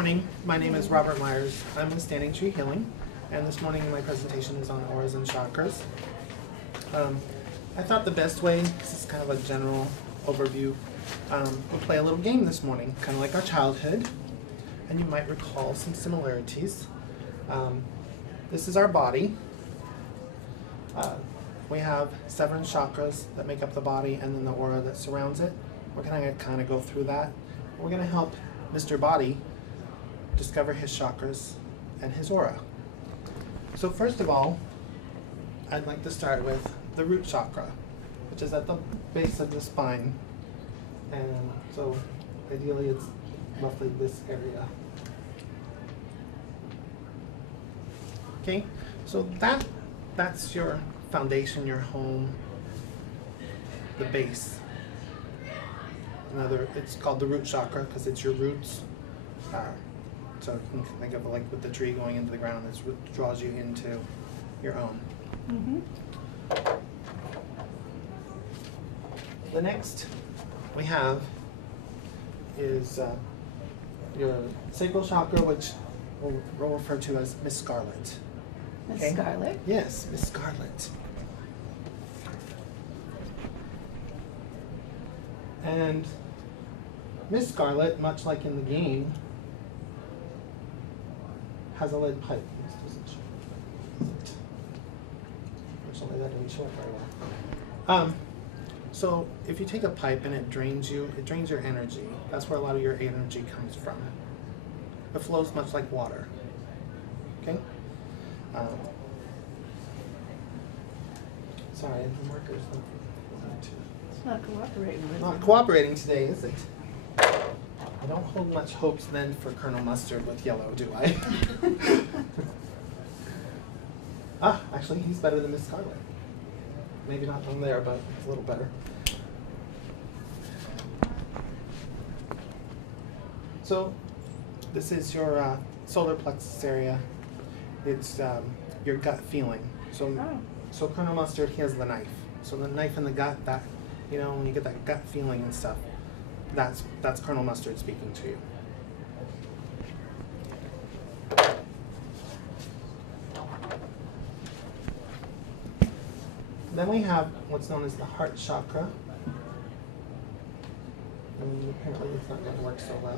morning. My name is Robert Myers. I'm with Standing Tree Healing, and this morning my presentation is on auras and chakras. I thought the best way, because it's kind of a general overview, we'll play a little game this morning, kind of like our childhood, and you might recall some similarities. This is our body. We have 7 chakras that make up the body, and then the aura that surrounds it. We're going to kind of go through that. We're going to help Mr. Body discover his chakras and his aura. So first of all, I'd like to start with the root chakra, which is at the base of the spine. And so ideally it's roughly this area. Okay, so that's your foundation, your home, the base. It's called the root chakra because it's your roots. So you can think of it like with the tree going into the ground, it draws you into your own. Mm-hmm. The next we have is your sacral chakra, which we'll refer to as Miss Scarlet. Miss Scarlet? Yes, Miss Scarlet. And Miss Scarlet, much like in the game, has a lead pipe. Unfortunately, that didn't show it very well. So if you take a pipe and it drains you, it drains your energy. That's where a lot of your energy comes from. It flows much like water. Okay? Sorry, the marker's It's not cooperating with not cooperating today, is it? I don't hold much hopes then for Colonel Mustard with yellow, do I? Actually, he's better than Miss Scarlet. Maybe not from there, but a little better. So, this is your solar plexus area. It's your gut feeling. So Colonel Mustard, he has the knife. So the knife in the gut, that, when you get that gut feeling and stuff, that's Colonel Mustard speaking to you. Then we have what's known as the heart chakra. And apparently it's not going to work so well.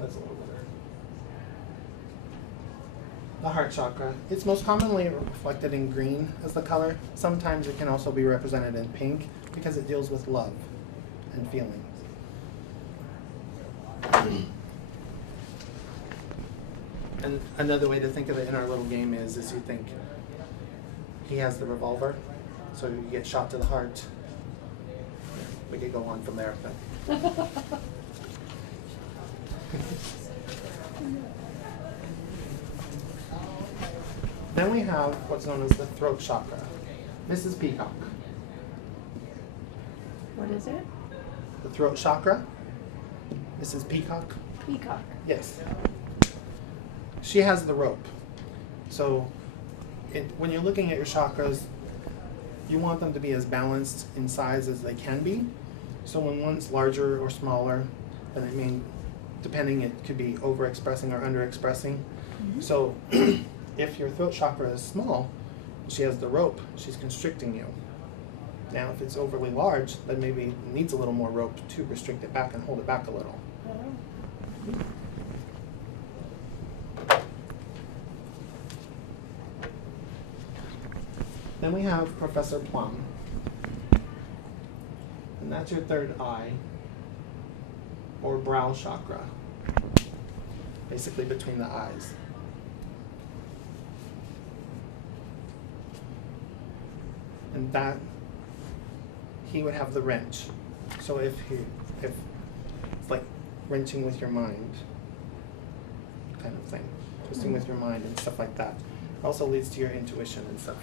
That's a little better. The heart chakra. It's most commonly reflected in green as the color. Sometimes it can also be represented in pink because it deals with love and feelings. And another way to think of it in our little game is you think he has the revolver, so you get shot to the heart. We could go on from there. But then we have what's known as the throat chakra. Mrs. Peacock. What is it? The throat chakra. Mrs. Peacock. Peacock. Yes. She has the rope. So when you're looking at your chakras, you want them to be as balanced in size as they can be. So when one's larger or smaller, then depending, it could be overexpressing or underexpressing. Mm-hmm. So if your throat chakra is small, she has the rope, she's constricting you. Now if it's overly large, then maybe it needs a little more rope to restrict it back and hold it back a little. Mm-hmm. Then we have Professor Plum, and that's your third eye, or brow chakra, basically between the eyes. And that, he would have the wrench. So if it's like wrenching with your mind, kind of thing, twisting with your mind and stuff like that. It also leads to your intuition and stuff.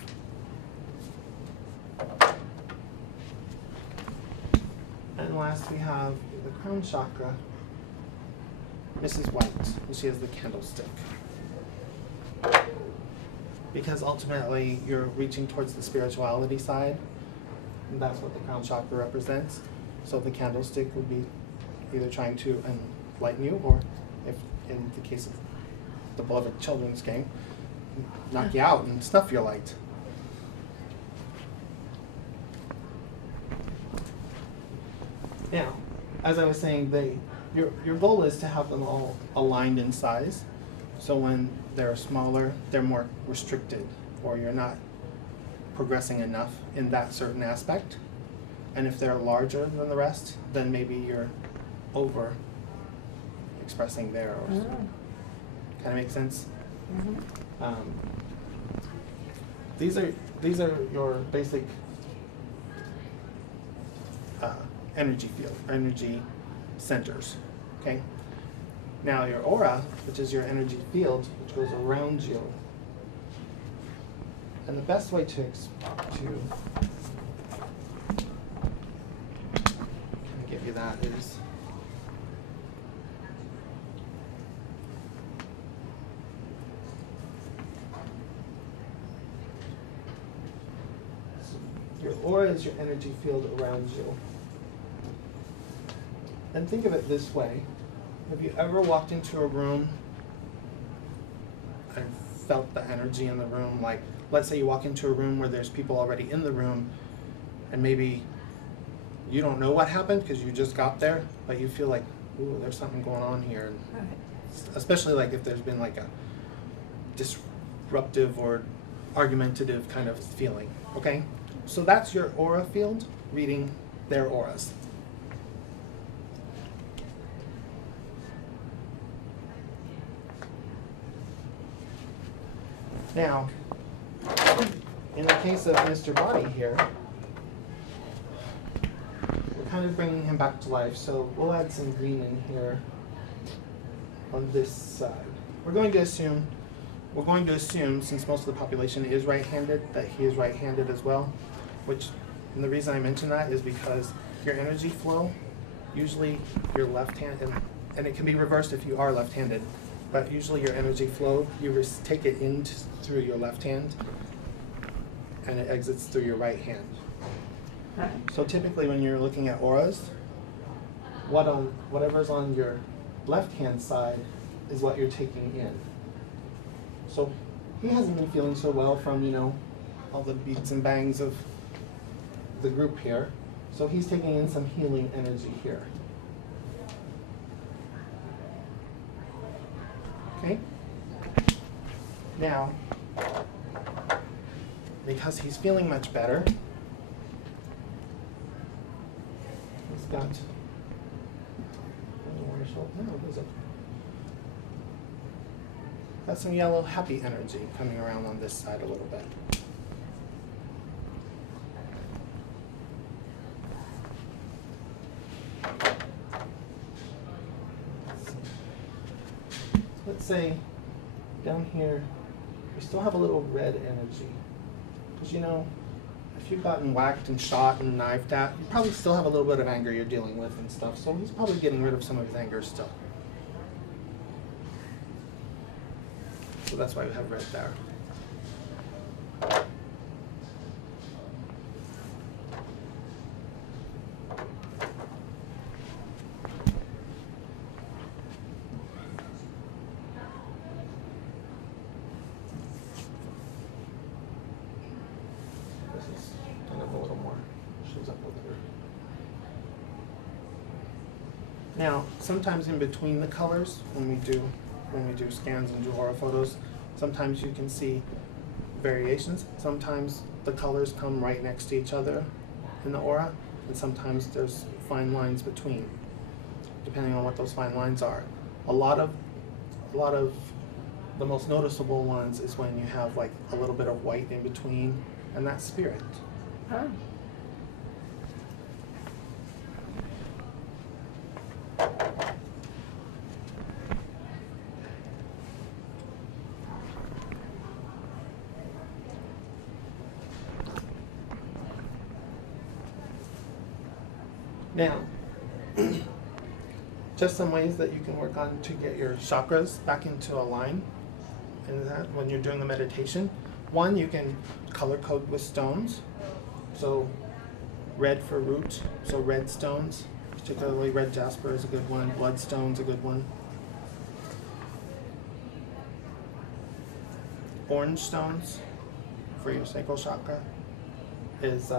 And last we have the crown chakra, Mrs. White, and she has the candlestick. because ultimately you're reaching towards the spirituality side, And that's what the crown chakra represents. So the candlestick would be either trying to enlighten you, or if in the case of the beloved children's game, knock you out and snuff your light. Now, as I was saying, your goal is to have them all aligned in size. So when they're smaller, they're more restricted, or you're not progressing enough in that certain aspect. And if they're larger than the rest, then maybe you're over expressing there. Or kind of makes sense. These are your basic energy field, energy centers. Okay. Now your aura, which is your energy field, which goes around you. And the best way to give you that is your aura is your energy field around you. And think of it this way. Have you ever walked into a room and felt the energy in the room? Like, let's say you walk into a room where there's people already in the room, and maybe you don't know what happened because you just got there, but you feel like, ooh, there's something going on here. And especially like if there's been like a disruptive or argumentative kind of feeling, okay? So that's your aura field reading their auras. Now, in the case of Mr. Body here, we're kind of bringing him back to life, so we'll add some green in here on this side. We're going to assume, since most of the population is right-handed, that he is right-handed as well, and the reason I mention that is because your energy flow, usually your left hand, and it can be reversed if you are left-handed, but usually your energy flow, you take it in through your left hand, and it exits through your right hand. So typically when you're looking at auras, whatever's on your left-hand side is what you're taking in. So he hasn't been feeling so well from, all the beats and bangs of the group here. So he's taking in some healing energy here. Okay? Now, because he's feeling much better, he's got, got some yellow happy energy coming around on this side a little bit. Let's say down here, we still have a little red energy. Because if you've gotten whacked and shot and knifed at, you probably still have a little bit of anger you're dealing with and stuff. So he's probably getting rid of some of his anger still. So that's why we have red there. Now, sometimes in between the colors, when we do scans and do aura photos, sometimes you can see variations. Sometimes the colors come right next to each other in the aura, and sometimes there's fine lines between, depending on what those fine lines are. A lot of the most noticeable ones is when you have like a little bit of white in between, and that's spirit. Oh. Now, just some ways that you can work on to get your chakras back into a line, and that when you're doing the meditation. One, you can color code with stones. So Red for root, so red stones, particularly red jasper is a good one. Bloodstone's a good one. Orange stones for your sacral chakra is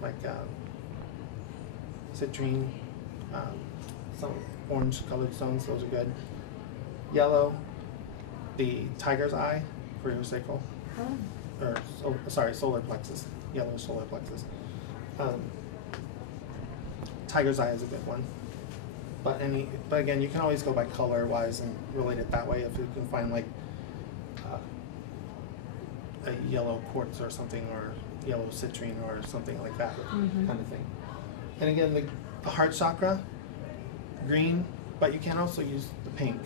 like citrine, some orange colored stones, those are good. Yellow, the tiger's eye for your sacral, solar plexus, yellow solar plexus. Tiger's eye is a good one. But again, you can always go by color wise and relate it that way if you can find like a yellow quartz or something, or yellow citrine or something like that kind of thing. And again, the heart chakra, green, but you can also use the pink.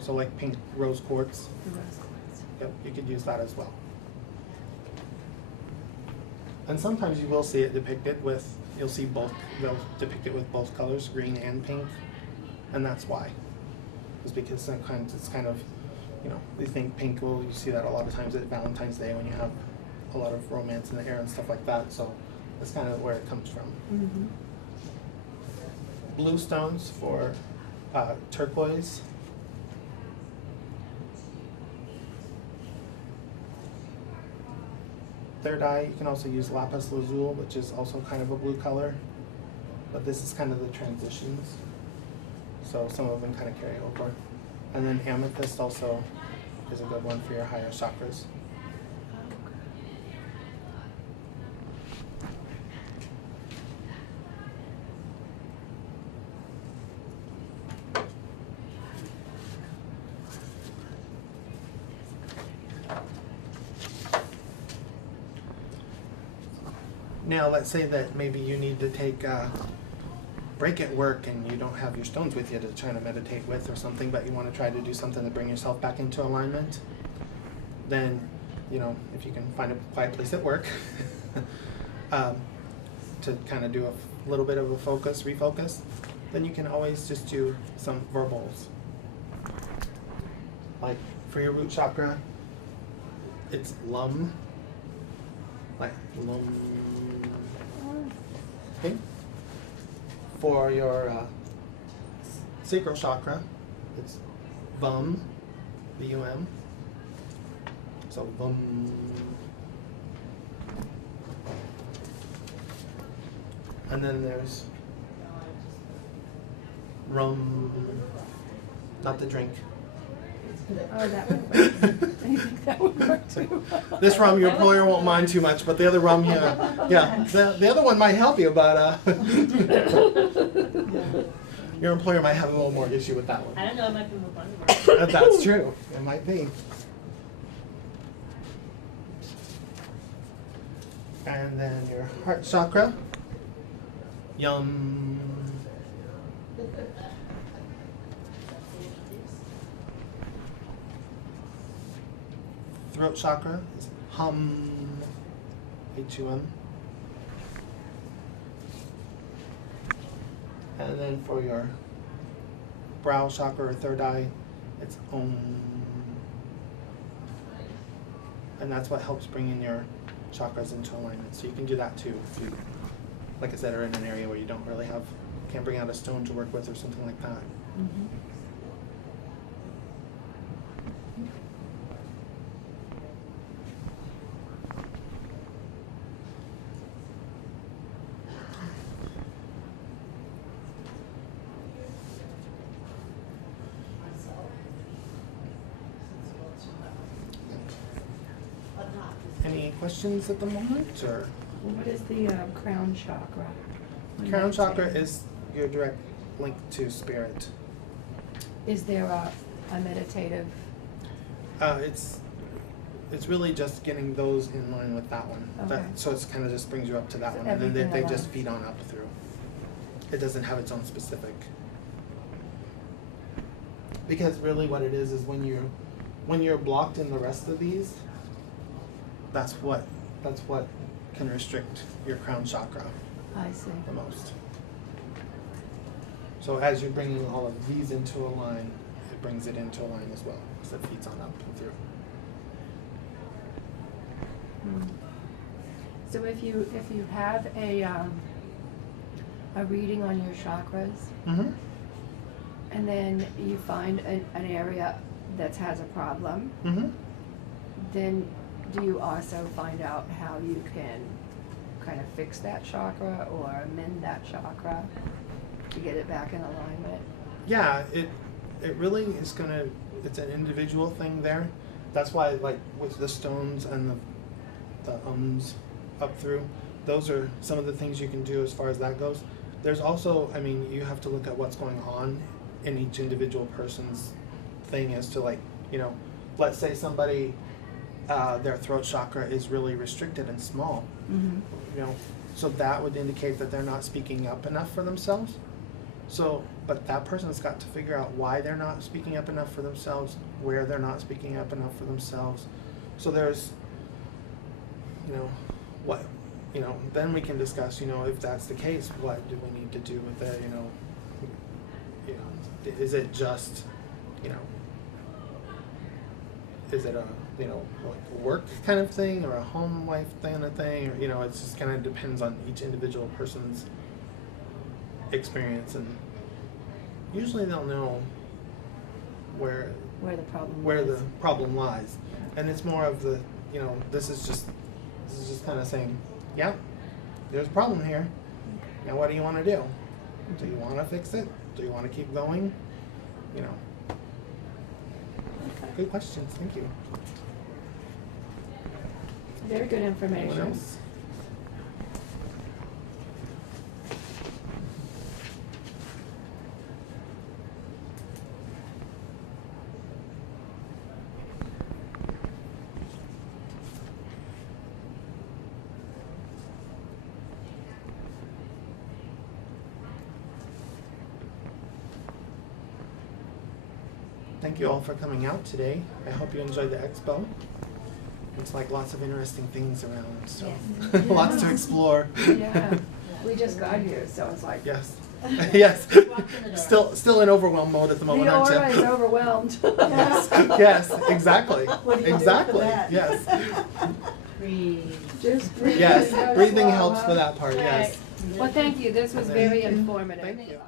So like pink rose quartz. The rose quartz. Yep, you could use that as well. And sometimes you will see it depicted with, you'll see both, they'll depict it with both colors, green and pink. And that's why. It's because sometimes it's kind of, you know, we think pink, well, you see that a lot of times at Valentine's Day when you have a lot of romance in the air and stuff like that. So that's kind of where it comes from. Mm-hmm. Blue stones for turquoise. Third eye, you can also use lapis lazuli, which is also kind of a blue color, but this is kind of the transitions. So some of them kind of carry over. And then amethyst also is a good one for your higher chakras. Now, let's say that maybe you need to take a break at work and you don't have your stones with you to try to meditate with or something, but you want to try to do something to bring yourself back into alignment. Then, you know, if you can find a quiet place at work to kind of do a little bit of a refocus, then you can always just do some verbals. Like for your root chakra, it's lum. Like lum. Okay. For your sacral chakra, it's vum, V-U-M. So vum. And then there's rum, not the drink. Oh, that would work. I think that would work too. This rum your employer won't mind too much, but the other rum, yeah. The other one might help you, but your employer might have a little more issue with that one. I don't know, it might be more fun. That's true. It might be. And then your heart chakra. Yum. Throat chakra is hum, H-U-M. And then for your brow chakra or third eye, it's om. And that's what helps bring in your chakras into alignment. So you can do that too if you, like I said, are in an area where you don't really can't bring out a stone to work with or something like that. Mm-hmm. Any questions at the moment, or? What is the crown chakra? Crown chakra is your direct link to spirit. Is there a meditative? It's really just getting those in line with that one. Okay. So it's kind of just brings you up to that So one, and then they everything just aligns. feed on up through. It doesn't have its own specific. Because really what it is when you're blocked in the rest of these, that's what can restrict your crown chakra I see. the most. So as you're bringing all of these into a line, it brings it into a line as well, because it feeds on up and through. So if you have a reading on your chakras, Mm-hmm. and then you find an area that has a problem, Mm-hmm. then do you also find out how you can kind of fix that chakra or amend that chakra to get it back in alignment? Yeah, it really is it's an individual thing there. That's why, like, with the stones and the up through, those are some of the things you can do as far as that goes. There's also, I mean, you have to look at what's going on in each individual person's thing as to, like, you know, let's say somebody, their throat chakra is really restricted and small, Mm-hmm. you know, so that would indicate that they're not speaking up enough for themselves. So, but that person's got to figure out why they're not speaking up enough for themselves, where they're not speaking up enough for themselves. So there's, you know, what, you know, then we can discuss, you know, if that's the case, what do we need to do with it, you know, is it just, you know, is it a, you know, like a work kind of thing or a home life kind of thing, or, you know, it just kind of depends on each individual person's experience, and usually they'll know where the the problem lies, and it's more of the, you know, this is just kind of saying, yeah, there's a problem here. Now what do you want to do? Do you want to fix it? Do you want to keep going? You know. Good questions. Thank you. Very good information. Anyone else? Thank you all for coming out today. I hope you enjoyed the expo. It's like lots of interesting things around, so Yes. lots to explore. Yeah, we just got here, so it's like. Yes. Yes. Still in overwhelm mode at the moment, The aren't you? aura is overwhelmed. Yes. Yes, exactly. What do you do Exactly. for that? Yes. Breathe. Just breathing. Yes. goes Breathing well, helps huh? for that part, yes. Well, thank you. This was very informative. Thank you.